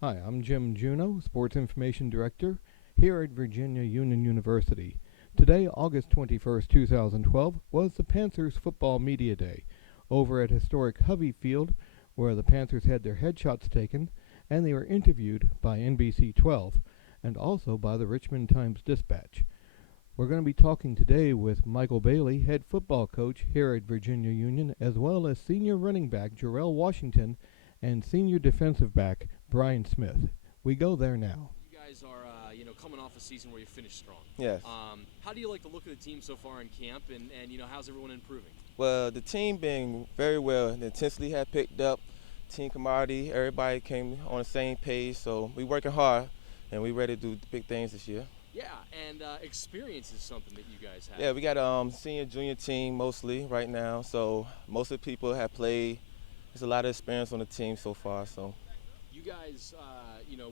Hi, I'm Jim Juno, Sports Information Director here at Virginia Union University. Today, August 21st, 2012, was the Panthers Football Media Day over at historic Hovey Field, where the Panthers had their headshots taken, and they were interviewed by NBC 12 and also by the Richmond Times-Dispatch. We're going to be talking today with Michael Bailey, head football coach here at Virginia Union, as well as senior running back Jerell Washington and senior defensive back Brian Smith. We go there now. You guys are, coming off a season where you finished strong. Yes. How do you like the look of the team so far in camp, and how's everyone improving? Well, the team being very well. The intensity had picked up. Team camaraderie, everybody came on the same page. So we working hard, and we ready to do big things this year. Yeah, and experience is something that you guys have. Yeah, we got a senior, junior team mostly right now. So most of the people have played. There's a lot of experience on the team so far. So you guys,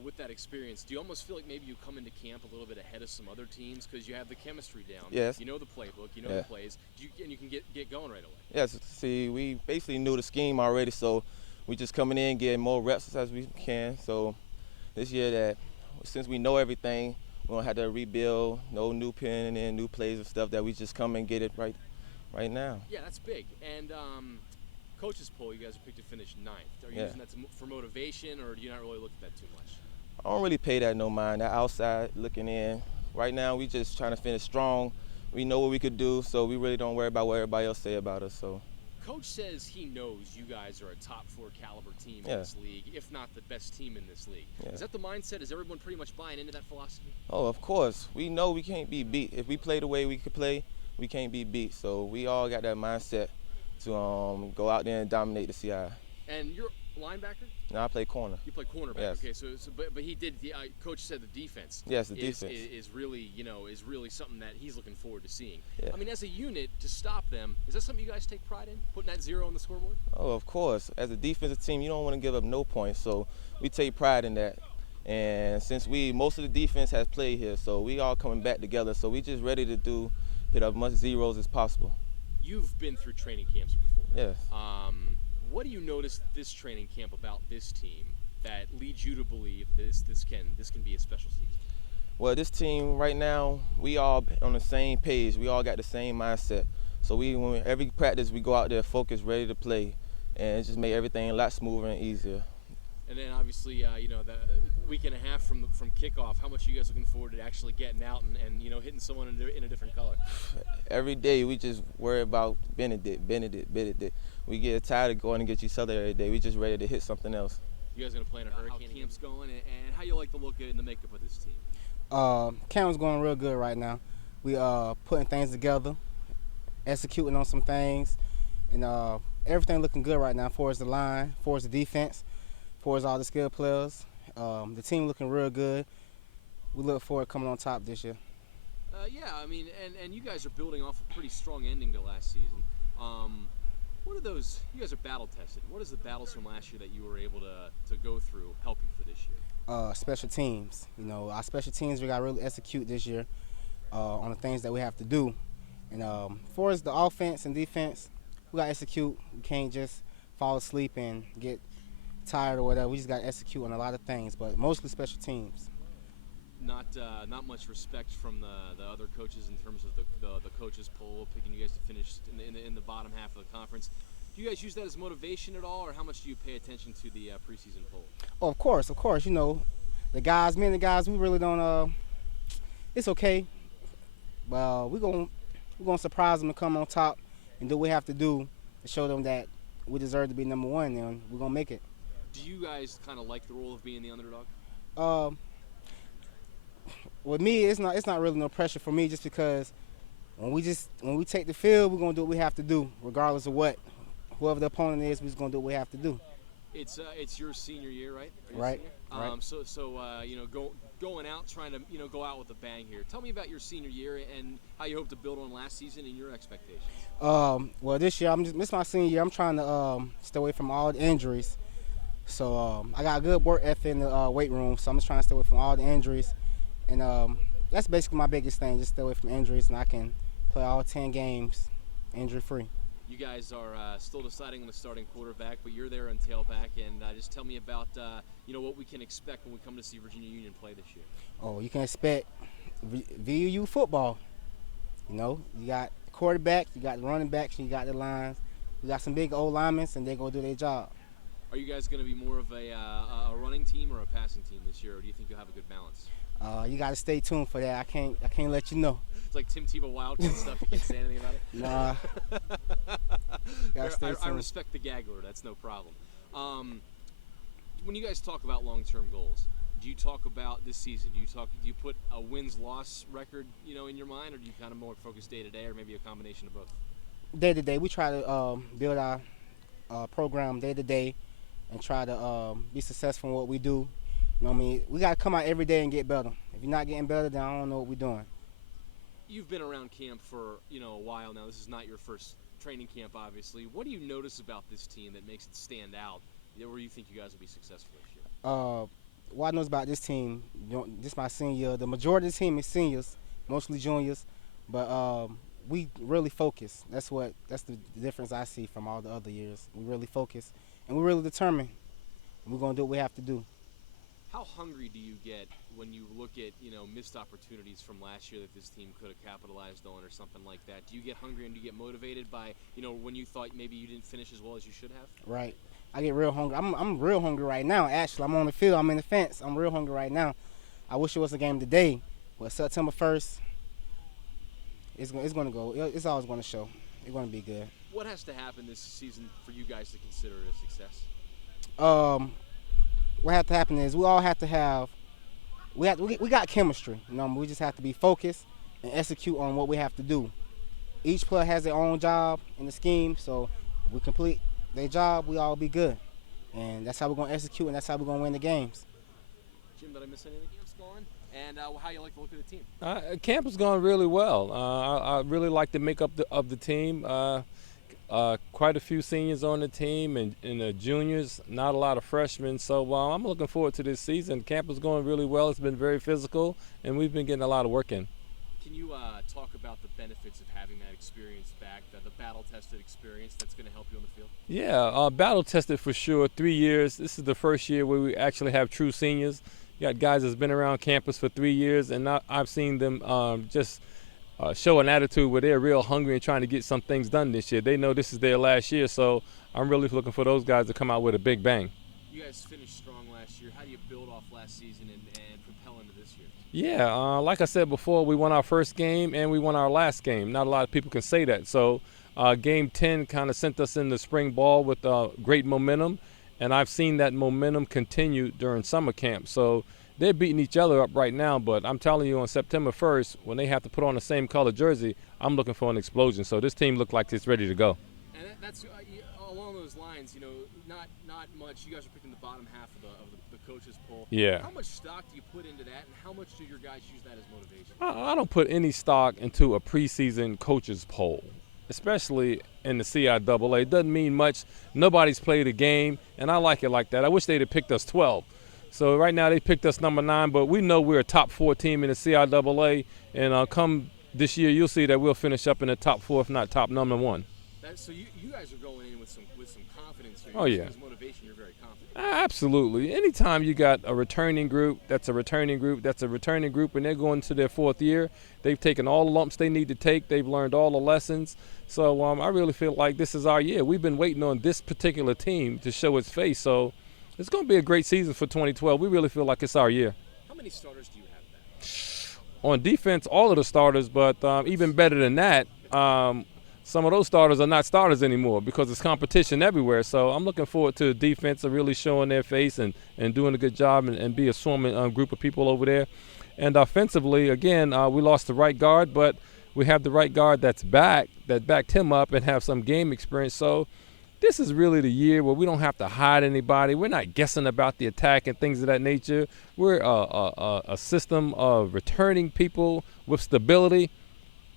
with that experience, do you almost feel like maybe you come into camp a little bit ahead of some other teams because you have the chemistry down? Yes. You know the playbook, you know the plays, and you can get going right away. Yes. See, we basically knew the scheme already, so we just coming in, getting more reps as we can. So this year, that since we know everything, we don't have to rebuild, no new pen and new plays and stuff. That we just come and get it right now. Yeah, that's big. And coach's poll, you guys are picked to finish 9th. Are you using that for motivation, or do you not really look at that too much? I don't really pay that no mind. That outside looking in. Right now, we just trying to finish strong. We know what we could do, so we really don't worry about what everybody else say about us. So, Coach says he knows you guys are a top 4 caliber team in this league, if not the best team in this league. Yeah. Is that the mindset? Is everyone pretty much buying into that philosophy? Oh, of course. We know we can't be beat. If we play the way we could play, we can't be beat. So we all got that mindset to go out there and dominate the CI. And you're a linebacker? No, I play corner. You play cornerback. Yes. Okay, but he did. Coach said the defense. Yes, the defense is really something that he's looking forward to seeing. Yeah. I mean, as a unit to stop them, is that something you guys take pride in? Putting that 0 on the scoreboard? Oh, of course. As a defensive team, you don't want to give up no points, so we take pride in that. And since most of the defense has played here, so we all coming back together. So we just ready to hit as much zeros as possible. You've been through training camps before. Yes. What do you notice this training camp about this team that leads you to believe this can be a special season? Well, this team right now, we all on the same page. We all got the same mindset. So every practice we go out there focused, ready to play, and it just make everything a lot smoother and easier. And then obviously, the week and a half from kickoff, how much are you guys looking forward to actually getting out and hitting someone in a different color? Every day we just worry about Benedict. We get tired of going against each other every day. We just ready to hit something else. You guys going to play in a hurricane? How camp's going, and how you like the look and the makeup of this team? Camp's going real good right now. We putting things together, executing on some things, and everything looking good right now. As far as the line, as far as the defense, as far as all the skilled players, the team looking real good. We look forward to coming on top this year. Yeah, I mean, and you guys are building off a pretty strong ending to last season. What are those? You guys are battle tested. What is the battles from last year that you were able to go through help you for this year? Special teams. Our special teams, we got to really execute this year on the things that we have to do. And as far as the offense and defense, we got to execute. We can't just fall asleep and get tired or whatever. We just got to execute on a lot of things, but mostly special teams. Not much respect from the other coaches in terms of the coaches poll, picking you guys to finish in the bottom half of the conference. Do you guys use that as motivation at all, or how much do you pay attention to the preseason poll? Oh, of course. The guys, me and the guys, we really don't. It's okay. Well, we're gonna surprise them to come on top and do what we have to do to show them that we deserve to be number 1, and we're gonna make it. Do you guys kind of like the role of being the underdog? With me, it's not really no pressure for me, just because when we take the field, we're gonna do what we have to do, regardless of whoever the opponent is. We're just gonna do what we have to do. It's your senior year, right? Right. Right. Going out, trying to go out with a bang here. Tell me about your senior year and how you hope to build on last season and your expectations. Well, this year this is my senior year. I'm trying to stay away from all the injuries. So I got a good work ethic in the weight room. So I'm just trying to stay away from all the injuries. And that's basically my biggest thing, just stay away from injuries, and I can play all 10 games injury-free. You guys are still deciding on the starting quarterback, but you're there on tailback. And just tell me about what we can expect when we come to see Virginia Union play this year. Oh, you can expect VUU football. You got quarterback, you got the running backs, you got the lines. We got some big old linemen, and they're going to do their job. Are you guys going to be more of a running team or a passing team this year, or do you think you'll have a good balance? You got to stay tuned for that. I can't let you know. It's like Tim Tebow Wildcat stuff. You can't say anything about it? Nah. I respect the gag order. That's no problem. When you guys talk about long-term goals, do you talk about this season? Do you put a wins-loss record, in your mind, or do you kind of more focus day-to-day, or maybe a combination of both? Day-to-day. We try to build our program day-to-day and try to be successful in what we do. We got to come out every day and get better. If you're not getting better, then I don't know what we're doing. You've been around camp for a while now. This is not your first training camp, obviously. What do you notice about this team that makes it stand out, where you think you guys will be successful this year? What I know about this team, this is my senior year. The majority of the team is seniors, mostly juniors, but we really focus. That's the difference I see from all the other years. We really focus, and we're really determined. And we're gonna do what we have to do. How hungry do you get when you look at missed opportunities from last year that this team could have capitalized on, or something like that? Do you get hungry and do you get motivated by when you thought maybe you didn't finish as well as you should have? Right. I get real hungry. I'm real hungry right now. Actually, I'm on the field. I'm in the fence. I'm real hungry right now. I wish it was a game today, but September 1st, it's going to go. It's always going to show. It's going to be good. What has to happen this season for you guys to consider it a success? What has to happen is we all have to have. We got chemistry. We just have to be focused and execute on what we have to do. Each player has their own job in the scheme, so if we complete their job, we all be good. And that's how we're going to execute, and that's how we're going to win the games. Jim, did I miss anything? Camp's going, and how you like the look of the team? Camp is going really well. I really like the makeup of the team. Quite a few seniors on the team and the juniors, not a lot of freshmen. So I'm looking forward to this season. Camp is going really well. It's been very physical, and we've been getting a lot of work in. Can you talk about the benefits of having that experience back, the battle-tested experience that's going to help you on the field? Yeah, battle-tested for sure. 3 years. This is the first year where we actually have true seniors. You got guys that's been around campus for 3 years, and I've seen them just show an attitude where they're real hungry and trying to get some things done this year. They know this is their last year, so I'm really looking for those guys to come out with a big bang. You guys finished strong last year. How do you build off last season and propel into this year? Yeah, like I said before, we won our first game and we won our last game. Not a lot of people can say that. So game 10 kind of sent us in the spring ball with great momentum, and I've seen that momentum continue during summer camp. So they're beating each other up right now, but I'm telling you, on September 1st, when they have to put on the same color jersey, I'm looking for an explosion. So this team looks like it's ready to go. And that's along those lines, not much. You guys are picking the bottom half of the coaches poll. Yeah. How much stock do you put into that, and how much do your guys use that as motivation? I don't put any stock into a preseason coaches poll, especially in the CIAA. It doesn't mean much. Nobody's played a game, and I like it like that. I wish they'd have picked us 12. So right now they picked us number 9, but we know we're a top 4 team in the CIAA, and come this year you'll see that we'll finish up in the top 4, if not top number 1. So you guys are going in with some confidence here. Oh, yeah. As motivation, you're very confident. Absolutely. Anytime you got a returning group, that's a returning group, and they're going to their 4th year, they've taken all the lumps they need to take. They've learned all the lessons. So I really feel like this is our year. We've been waiting on this particular team to show its face. So it's going to be a great season for 2012. We really feel like it's our year. How many starters do you have back? On defense, all of the starters, but even better than that, some of those starters are not starters anymore because there's competition everywhere. So I'm looking forward to the defense of really showing their face and doing a good job and be a swarming group of people over there. And offensively, again, we lost the right guard, but we have the right guard that's back, that backed him up and have some game experience. So this is really the year where we don't have to hide anybody. We're not guessing about the attack and things of that nature. We're a system of returning people with stability.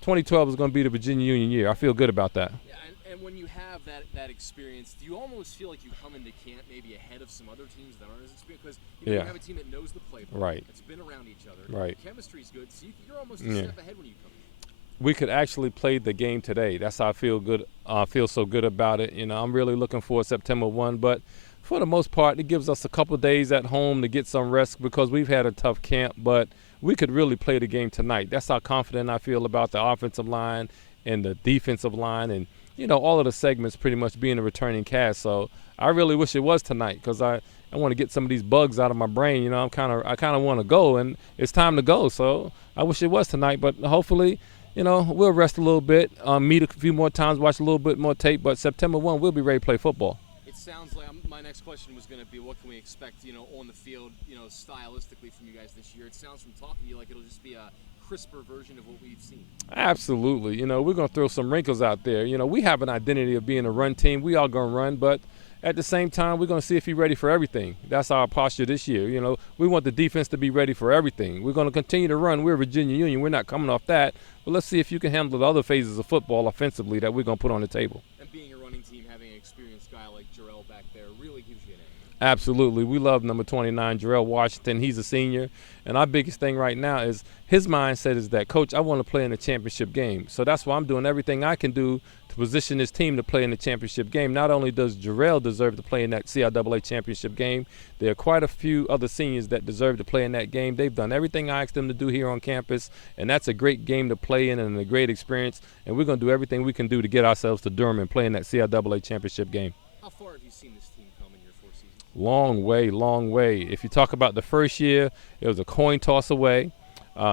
2012 is going to be the Virginia Union year. I feel good about that. Yeah, and when you have that experience, do you almost feel like you come into camp maybe ahead of some other teams that aren't as experienced? Because you have a team that knows the playbook, right, that's been around each other, right. Chemistry's good, so you're almost a step ahead when you come in. we could actually play the game today. That's how I feel good. Feel so good about it. I'm really looking for September 1, but for the most part, it gives us a couple days at home to get some rest because we've had a tough camp, but we could really play the game tonight. That's how confident I feel about the offensive line and the defensive line and, all of the segments pretty much being a returning cast. So I really wish it was tonight because I want to get some of these bugs out of my brain. I kind of want to go, and it's time to go. So I wish it was tonight, but hopefully, we'll rest a little bit, meet a few more times, watch a little bit more tape, but September 1, we'll be ready to play football. It sounds like my next question was going to be, what can we expect, on the field, stylistically from you guys this year? It sounds from talking to you like it'll just be a crisper version of what we've seen. Absolutely. We're going to throw some wrinkles out there. We have an identity of being a run team. We are going to run, but at the same time, we're going to see if he's ready for everything. That's our posture this year. We want the defense to be ready for everything. We're going to continue to run. We're Virginia Union. We're not coming off that. But let's see if you can handle the other phases of football offensively that we're going to put on the table. And being a running team, having an experienced guy like Jerell back there really gives you an edge. Absolutely. We love number 29, Jerell Washington. He's a senior. And our biggest thing right now is his mindset is that, Coach, I want to play in a championship game. So that's why I'm doing everything I can do to position his team to play in the championship game. Not only does Jerell deserve to play in that CIAA championship game, there are quite a few other seniors that deserve to play in that game. They've done everything I asked them to do here on campus, and that's a great game to play in and a great experience. And we're going to do everything we can do to get ourselves to Durham and play in that CIAA championship game. How far have you seen this team come in your 4 seasons? Long way, long way. If you talk about the first year, it was a coin toss away.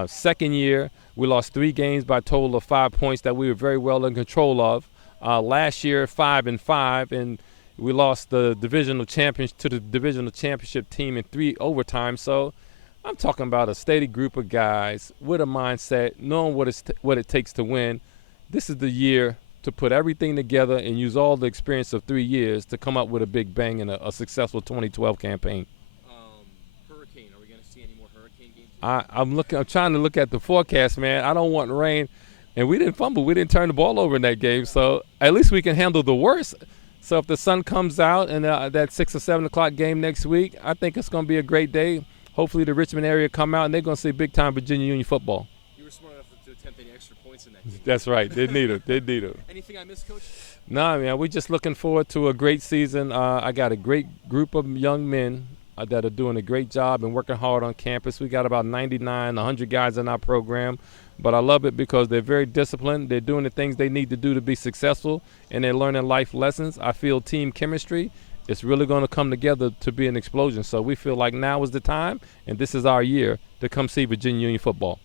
Second year, we lost 3 games by a total of 5 points that we were very well in control of. Last year, 5-5, and we lost the divisional champions to the divisional championship team in 3 overtimes. So I'm talking about a steady group of guys with a mindset, knowing what it takes to win. This is the year to put everything together and use all the experience of 3 years to come up with a big bang and a successful 2012 campaign. Hurricane, are we going to see any more hurricane games? I'm trying to look at the forecast, man. I don't want rain. And we didn't fumble. We didn't turn the ball over in that game. So at least we can handle the worst. So if the sun comes out in that 6 or 7 o'clock game next week, I think it's going to be a great day. Hopefully the Richmond area come out, and they're going to see big-time Virginia Union football. You were smart enough to attempt any extra points in that game. That's right. Didn't need it. Anything I missed, Coach? No, man. We're just looking forward to a great season. I got a great group of young men that are doing a great job and working hard on campus. We got about 99, 100 guys in our program. But I love it because they're very disciplined. They're doing the things they need to do to be successful, and they're learning life lessons. I feel team chemistry is really going to come together to be an explosion. So we feel like now is the time, and this is our year to come see Virginia Union football.